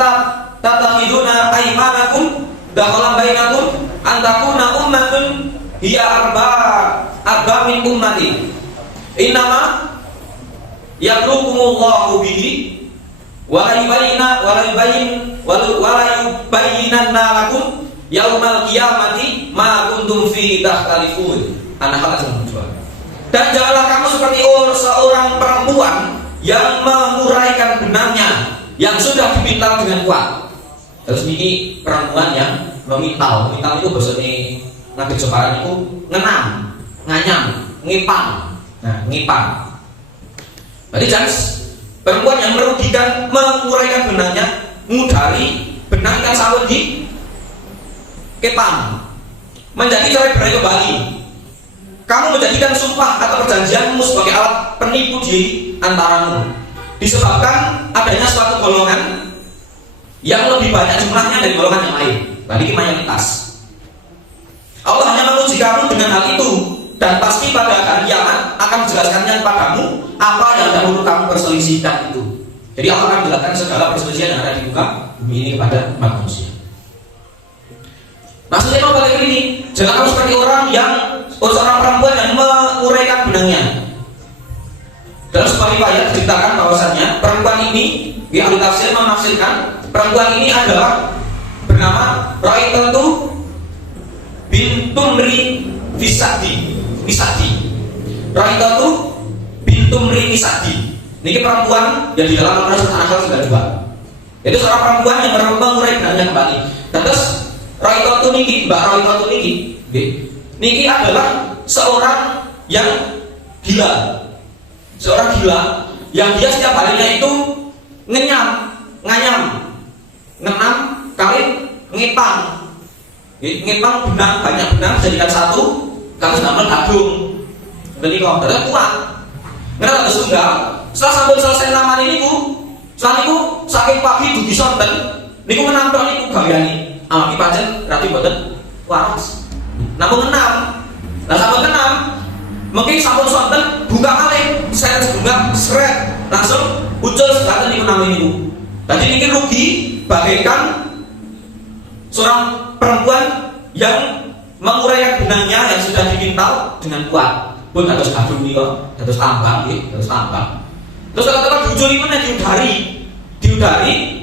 tattakhiduna aymanakum dakhalan bainakum an takuna ummatun hiya arba min ummati innama yaqrukumullahu bihi wa la yubayyinanna lakum yaumal qiyamati ma kuntum fi takhtalifun. An-Nahl ayat 92. Dan janganlah kamu seperti seorang perempuan yang menguraikan benangnya yang sudah dipintal dengan kuat. Terus ini perempuan yang memintal itu bahasanya nabi Jawa itu ngenam, nganyam, ngipang. Nah, ngipang. Berarti jelas perempuan yang merugikan, menguraikan benangnya, ngudari benang yang sawun di kepang, menjadi cerai berai kembali. Kamu menjadikan sumpah atau perjanjianmu sebagai alat penipu di antaramu, disebabkan adanya suatu golongan yang lebih banyak jumlahnya dari golongan yang lain. Tadi mayoritas. Allah hanya menguji kamu dengan hal itu, dan pasti pada hari kiamat akan menjelaskannya kepadamu apa yang dahulu kamu perselisihkan itu. Jadi Allah akan menjelaskan segala perselisihan yang ada di muka bumi ini kepada manusia. Maksudnya apa kali ini? Jangan kamu seperti seorang perempuan yang menguraikan benangnya. Dalam sebuah riwayat diceritakan bahwasannya perempuan ini, ahli tafsir menafsirkan perempuan ini adalah bernama Raitatu bintumri Fisadi. Raitatu bintumri Fisadi. Ini perempuan yang di dalam Al-Quran An-Nahl 92. Itu seorang perempuan yang mengurai benangnya kembali. Dan terus Raitatu niki, Mbak Raitatu niki adalah seorang yang gila. Seorang gila yang dia setiap harinya itu nganyam kali ngipang benang, banyak benang jadikan satu, kamu namanya gadung. Jadi kok ternyata kuat. Kenapa harus tunggal? Setelah sampun selesai nama niku, setelah niku saking pagi dugi sonten, niku menampak niku gaweane. Amaki pancen berarti mboten waras. Namun enam. Lah sampun enam, mungkin sampun sonten buka malih, saya bunga seret langsung muncul sekarang niku nama niku. Tadi niki rugi bagaikan seorang perempuan yang menguraikan benangnya yang sudah dipintal dengan kuat. Pun harus adum nih kok, harus tambang, harus tambang. Terus kalau diuculi mana diudari,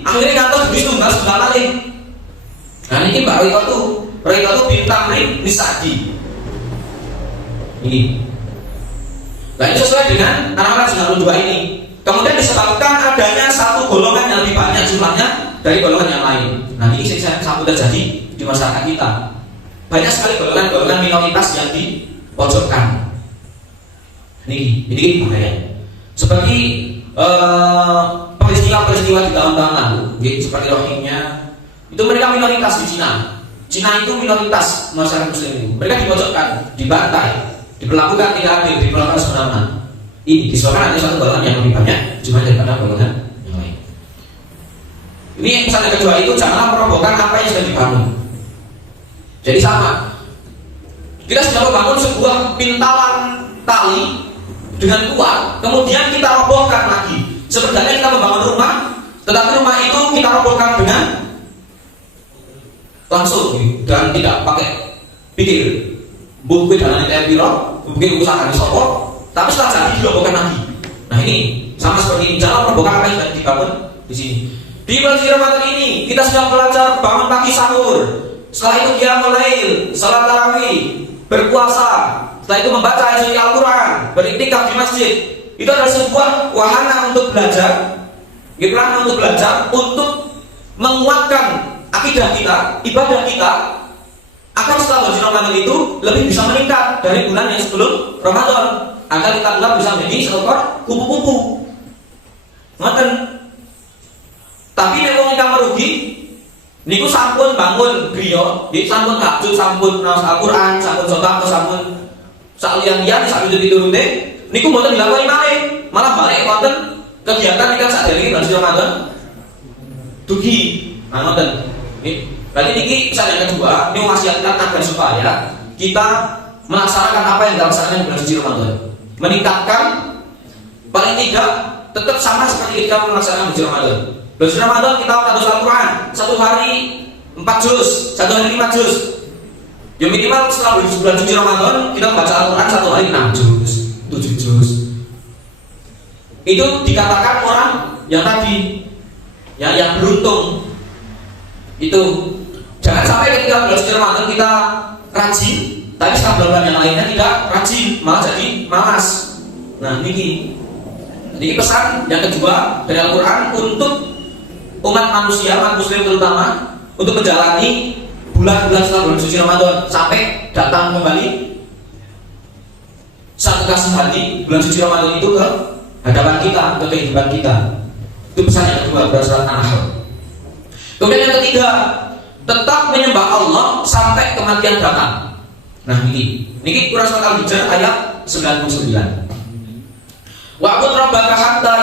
akhirnya kantor di tunggal sudah maling. Nah ini Mbak Rita tuh bintang ring Nisadi. Ini. Nah ini sesuai dengan anak-anak 92 ini. Kemudian disebabkan adanya satu golongan yang lebih banyak jumlahnya dari golongan yang lain. Nah ini sangat terjadi di masyarakat kita. Banyak sekali golongan minoritas yang dipojokkan. Ini bahaya. Seperti peristiwa di tahun-tahun lalu, seperti Rohingya, itu mereka minoritas di Cina. Cina itu minoritas masyarakat Muslim itu. Mereka dipojokkan, dibantai, diperlakukan tidak adil, diperlakukan semena-mena. Ini disebabkan ada satu golongan yang lebih banyak cuma daripada golongan yang lain. Ini pesan yang kedua itu janganlah merobohkan apa yang sudah dibangun. Jadi sama, kita sudah membangun sebuah pintalan tali dengan kuat, kemudian kita robohkan lagi. Sebenarnya kita membangun rumah, tetapi rumah itu kita robohkan dengan langsung dan tidak pakai pikir. Buku dalam piro, mungkin usaha di sopor. Tapi setelah jadi dirobohkan lagi. Nah ini sama seperti ini. Jangan merobohkan apa yang sudah dibangun di sini. Di bulan Ramadan ini kita sudah belajar bangun pagi sahur. Setelah itu dia mulai salat tarawih, berpuasa. Setelah itu membaca ayat Al-Quran, beriktikaf di masjid. Itu adalah sebuah wahana untuk belajar. Wahana untuk belajar untuk menguatkan akidah kita, ibadah kita, agar setelah bulan Ramadan itu lebih bisa meningkat dari bulan yang sebelum Ramadan. Agar kita juga bisa menjadi seekor kupu-kupu. Ngoten. Tapi nek kita merugi, niku sampun bangun griya, nggih sampun tahajud, sampun maos Al-Qur'an, sampun sedekah, sampun sakliyan-liyan sak piturute, niku mboten dilakoni malih, malah balik wonten kegiatan ingkang sadèrèngé bulan Ramadan. Dugi, ngoten. Nggih. Berarti niki pesan yang kedua, ini mewasiatkan agar supaya kita melaksanakan apa yang dilaksanakan bulan suci Ramadan. Meningkatkan paling tidak tetap sama seperti kita melaksanakan bulan Ramadan. Bulan Ramadan kita harus Al-Quran satu hari 4 juz, satu hari 5 juz. Ya minimal setelah bulan suci Ramadan kita membaca Al-Quran satu hari 6 juz, 7 juz. Itu dikatakan orang yang tadi yang beruntung. Itu jangan sampai ketika bulan suci Ramadan kita rajin, tapi setelah bulan yang lainnya tidak rajin, malah jadi malas. Nah ini pesan yang kedua dari Al-Quran untuk umat manusia, umat muslim terutama, untuk menjalani bulan-bulan setelah bulan suci Ramadan sampai datang kembali satu kasih hati bulan suci Ramadan itu ke hadapan kita, ke kehidupan kita. Itu pesan yang kedua dari surat An-Nahl. Kemudian yang ketiga, tetap menyembah Allah sampai kematian datang. Nah ini Quran surat Al-Hijr ayat 99. Wa'bud rabbaka hatta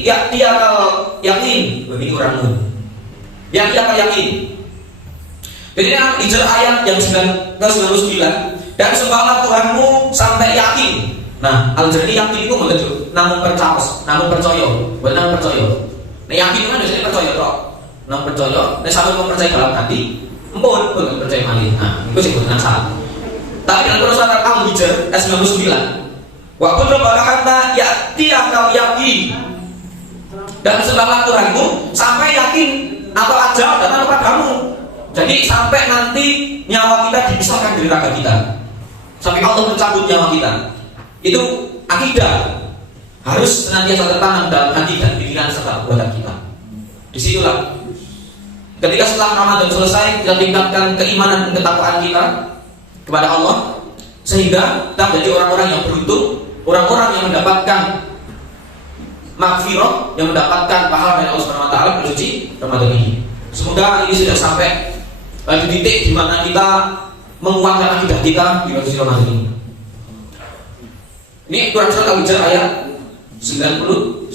ya'tiyakal yaqin. Ini Quranmu. Ya'tiyakal yaqin. Jadi Al-Hijr ayat yang 99. Dan sembahlah Tuhanmu sampai yakin. Nah, Al-Hijr ini yakin itu betul. Namun percaya, benar percaya. Nah, yakin kan biasanya percaya toh. Namun percaya, nek sampeyan mempercayai dalam hati, empun percaya malih. Nah, itu sih benar salah. Tapi dalam Quran surat Al-Hijr ayat 99, wa qul rabbaka hatta ya'tiyakal yaqin. Dan sembahlah Tuhanmu sampai yakin atau ajal datang kepadamu. Jadi sampai nanti nyawa kita dipisahkan dari raga kita, sampai Allah mencabut nyawa kita. Itu akidah harus senantiasa tertanam dalam hati dan pikiran serta perbuatan kita. Disitulah ketika setelah Ramadan selesai, kita tingkatkan keimanan dan ketakwaan kita kepada Allah, sehingga kita menjadi orang-orang yang beruntung, orang-orang yang mendapatkan maghfirah, yang mendapatkan pahala dari Allah Subhanahu wa taala pada suci Ramadan ini. Semoga ini sudah sampai di titik di mana kita menguatkan akidah kita di bulan suci Ramadan ini. Ini Quran surat Al-Hijr ayat 99.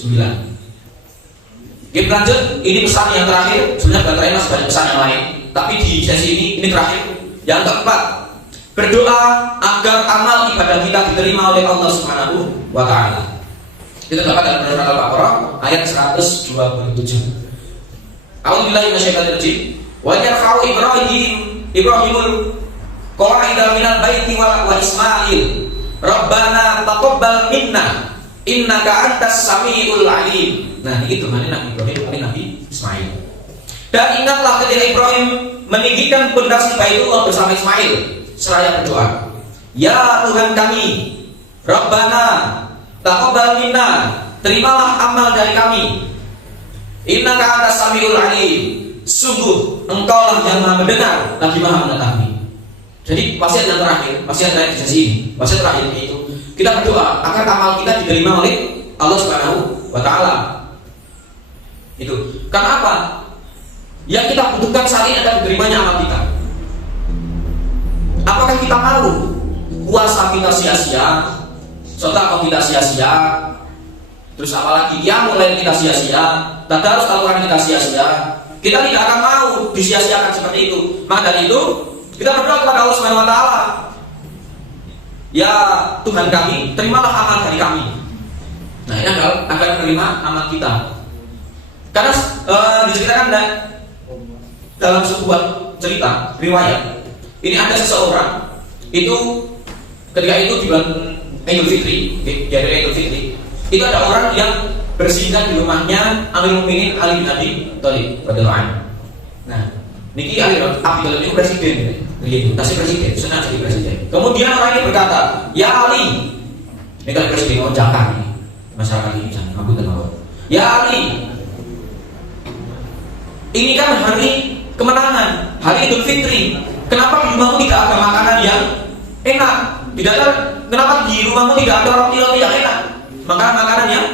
Kita lanjut, ini pesan yang terakhir. Sebenarnya terakhir masih banyak pesan yang lain, tapi di sesi ini terakhir. Yang keempat, berdoa agar amal ibadah kita diterima oleh Allah Subhanahu wa taala. Itu terdapat dalam surat Al-Baqarah ayat 127. A'udzubillahi minasyaitonir rajim. Wa yarfa'u Ibrahimul qawaida minal baiti wa Ismail. Rabbana taqabbal minna innaka antas samiul alim. Nah, itu mana Nabi Ibrahim, Nabi Ismail. Dan ingatlah ketika Ibrahim meninggikan pondasi Baitullah bersama Ismail seraya berdoa, ya Tuhan kami, Rabbana taqabbal minna, terimalah amal dari kami. Innaka antas samiul alim, sungguh engkaulah yang maha mendengar lagi maha mengetahui. Jadi wasiat yang terakhir, wasiat dari sesi ini, wasiat terakhir itu kita berdoa agar amal kita diterima oleh Allah Subhanahu wa taala. Itu. Karena apa? Yang kita butuhkan saat ini adalah diterimanya amal kita. Apakah kita malu puasa kita sia-sia, sedekah kita sia-sia, terus apalagi mulai kita sia-sia, tadarus Al-Qur'an kita sia-sia? Kita tidak akan mau disia-siakan seperti itu. Maka dari itu kita berdoa kepada Allah Subhanahu wa taala. Ya Tuhan kami, terimalah amal dari kami. Nah, ini adalah agar menerima amal kita. Karena diceritakan dalam sebuah cerita riwayat, ini ada seseorang itu ketika itu di bulan Idul Fitri, di hari Idul Fitri, itu ada orang yang bersinggah di rumahnya Amirul Mukminin Ali bin Abi Thalib radhiyallahu anhu. Nah, niki Ali bin Abi Thalib itu presiden, begitu, tasih presiden, senang jadi presiden. Kemudian orang ini berkata, ya Ali, ini kan presiden Jakarta ini, masyarakat ini jangan aku tahu. Ya Ali, ini kan hari kemenangan, hari Idul Fitri. Kenapa di rumahmu tidak ada makanan yang enak? Kenapa di rumahmu tidak ada roti-roti yang enak? Makanan yang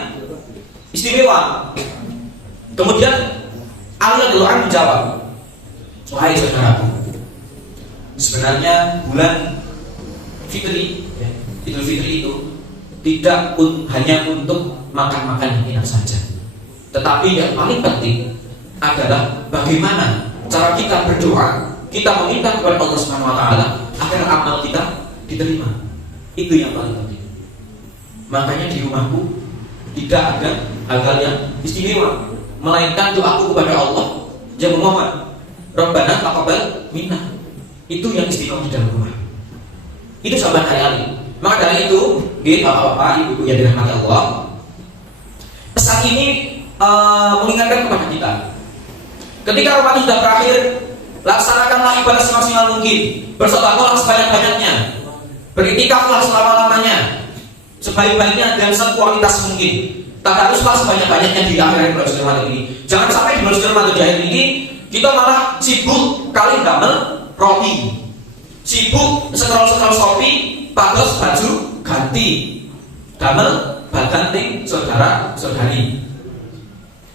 istimewa. Kemudian Ali radhiyallahu anhu menjawab, wahai saudaraku, sebenarnya bulan Fitri, Idul Fitri itu tidak hanya untuk makan-makan yang enak saja, tetapi yang paling penting adalah bagaimana cara kita berdoa, kita meminta kepada Allah Subhanahu wa taala agar amal kita diterima. Itu yang paling penting. Makanya di rumahku tidak ada hal-hal yang istimewa, melainkan doaku kepada Allah yang memohon, Rabbana taqabbal minna. Itu yang istimewa di dalam rumah. Itu sahabat Ali. Maka dari itu, bapak-bapak, ibu-ibu yang dirahmati Allah, pesan ini mengingatkan kepada kita. Ketika Ramadan sudah berakhir, laksanakanlah ibadah semaksimal mungkin, bersedekahlah sebanyak-banyaknya, beriktikaflah selama-lamanya, sebaik-baiknya dan sekualitas mungkin. Tadaruslah sebanyak-banyaknya di akhir bulan Suci Ramadan ini. Jangan sampai di bulan Suci Ramadan di akhir ini kita malah sibuk kali damel roti, sibuk scroll Shopee, pados baju ganti, damel baganting saudara-saudari.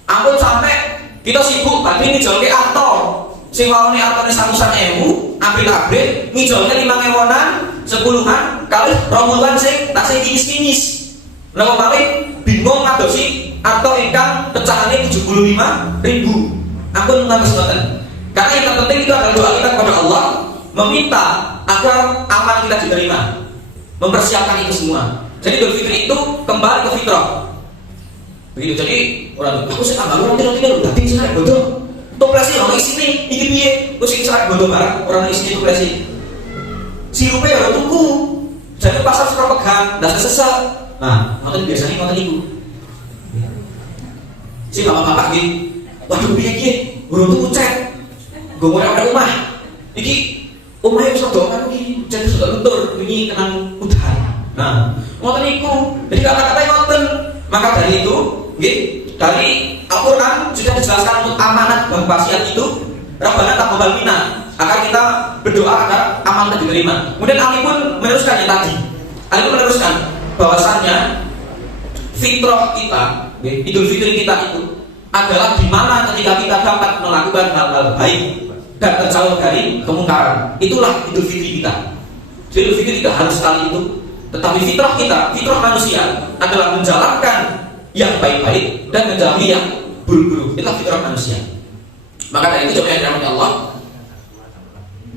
Ampun sampai kita sibuk tadi ngijolke aktor, sing wawane artone 100.000, abrit-abrit ngijolke 5.000-an, 10-an, kali 20-an sing tasih kinis-kinis. Napa malih bingung ngadosi aktor ingkang pecahane 75.000. Ampun ngantos ngoten. Karena yang terpenting itu adalah doa kita kepada Allah, meminta agar amal kita diterima, mempersiapkan itu semua. Jadi Idul Fitri itu kembali ke fitrah. Begitu. Jadi orang aku sih tambah orang tidak saya bodoh. Toplesi orang isine iki piye? Wis iki sak bodoh barang orang isine toplesi. Sirupe ora tuku. Jadi pasar suka pegang, ndak sesek. Nah, ngoten biasanya ngoten niku. Si bapak-bapak iki, waduh piye iki? Urung tuku cek. Nggo ora omah. Iki omahe wis rada kan iki, jadi sudah luntur wingi kenang udan. Nah, ngoten niku. Jadi kata-kata ngoten. Maka dari itu, dari Al-Quran sudah dijelaskan untuk amanat dan wasiat itu, Rabbana taqabbal minna, agar kita berdoa agar amal kita diterima. Kemudian Ali pun meneruskan yang tadi. Ali pun meneruskan bahwasannya fitrah kita, Idul Fitri kita itu adalah di mana ketika kita dapat melakukan hal-hal baik dan terjauh dari kemungkaran. Itulah Idul Fitri kita. Jadi Idul Fitri tidak harus sekali itu. Tetapi fitrah kita, fitrah manusia adalah menjalankan yang baik-baik dan menjauhi yang buruk-buruk. Itulah fitrah manusia. Maka dari itu coba yang dirahmati Allah,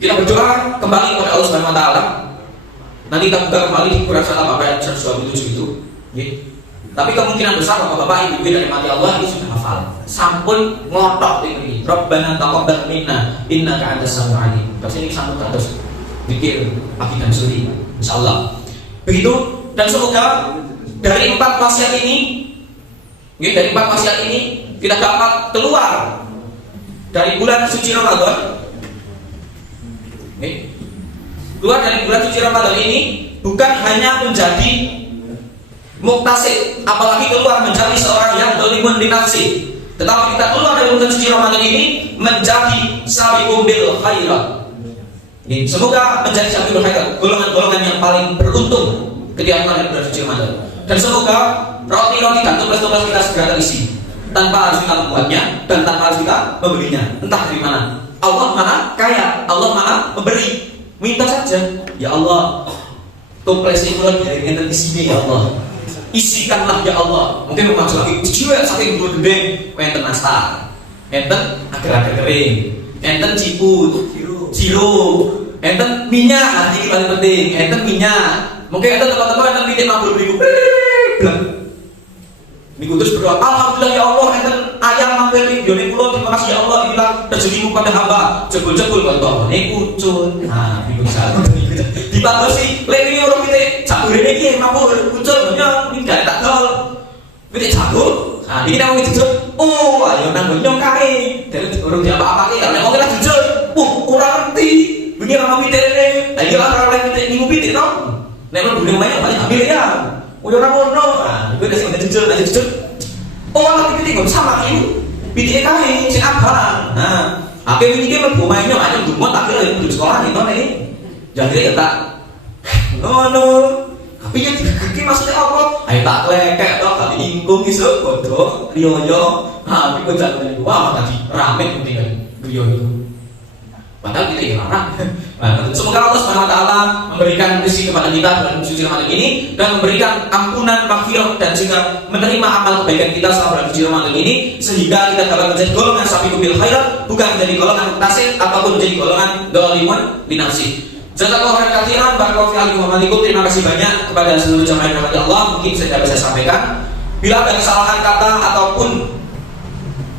kita berdoa kembali kepada Allah Subhanahu wa taala. Nanti kita buka kembali di Quran surat apa ayat 127 itu. Tapi kemungkinan besar bapak-bapak ibu dari mati Allah ini sudah hafal. Sampun ngotok ini. Rabbana taqabbal minna innaka antas samiul alim. Terus ini sampun terus pikir pagi dan sore insyaallah. Begitu, dan semoga dari 4 wasiat ini, dari 4 wasiat ini kita dapat keluar dari bulan suci Ramadan. Keluar dari bulan suci Ramadan ini bukan hanya menjadi muktasib, apalagi keluar menjadi seorang yang dzalimun li nafsi, tetapi kita keluar dari bulan suci Ramadan ini menjadi sabiqun bil khairat. Semoga menjadi sabiqul khairat, golongan-golongan yang paling beruntung ketika keluar dari bulan suci Ramadan. Dan semoga roti-roti dan tugas-tugas kita segera terisi tanpa harus kita membuatnya dan tanpa harus kita membelinya. Entah dari mana. Allah Maha Kaya, Allah Maha Memberi. Minta saja, ya Allah, toples ini mulai dari enten di sini ya Allah. Isikanlah ya Allah. Mungkin maksud lagi dijual saking dulu gede, enten nastar, enten agar-agar kering, enten ciput, sirup, enten minyak. Ini paling penting, enten minyak. Mungkin enten teman-teman enten titik 50.000. Niku terus berdoa, alhamdulillah ya Allah, enten ayam mampir di yone kula, terima kasih ya Allah, inilah rezekimu pada hamba. Jebul-jebul kok niku kucul. Nah, niku salah. Dipadosi, lek iki ora pitik jagurene iki mampu kucul nyong, iki gak tak dol. Pitik jagur. Nah, iki nang jujur. Oh, ayo nang nyong kae. Dari urung diapa-apake, nek wong ora jujur. Ora ngerti. Wingi ora pitik. Ayo ora pitik niku pitik to. Nek mlebu banyak paling ambil ya. Udah orang ngono, nah, gue udah sih jujur, oh anak pitik nggak sama ini, pitik kain, si apa? Nah, akhirnya ini dia mau mainnya, ada dumot akhirnya di sekolah nih, nih, jadi ya tak, ngono, tapi yang kaki maksudnya apa? Ayo tak lekek, toh kali ingkung isu, bodoh, rioyo, tapi gue jangan wah tadi rame penting rioyo. Padahal kita yang larang. Semoga Allah SWT memberikan rezeki kepada kita dalam suci Ramadan ini dan memberikan ampunan, maghfirah dan juga menerima amal kebaikan kita selama bulan suci Ramadan ini sehingga kita dapat menjadi golongan sabiqun bil khairat, bukan menjadi golongan muktasib ataupun menjadi golongan dzalimun li nafsi. Jazakallahu khairan katsiran, barakallahu fi alikum wa alikum. Terima kasih banyak kepada seluruh jamaah yang dirahmati Allah. Mungkin saya bisa sampaikan bila ada kesalahan kata ataupun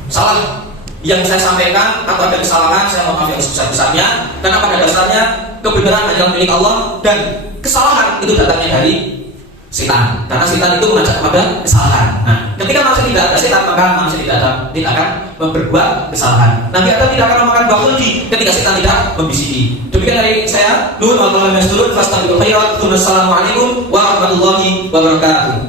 salah yang saya sampaikan atau ada kesalahan, saya mohon maaf yang sebesar-besarnya, karena pada dasarnya kebenaran adalah milik Allah dan kesalahan itu datangnya dari setan, karena setan itu mengajak kepada kesalahan. Nah, ketika manusia tidak ada setan, maka manusia tidak akan berbuat kesalahan. Nabi Adam tidak akan memakan buah kuldi ketika setan tidak membisiki. Demikian dari saya, Nur Wassalamualaikum warahmatullahi wabarakatuh.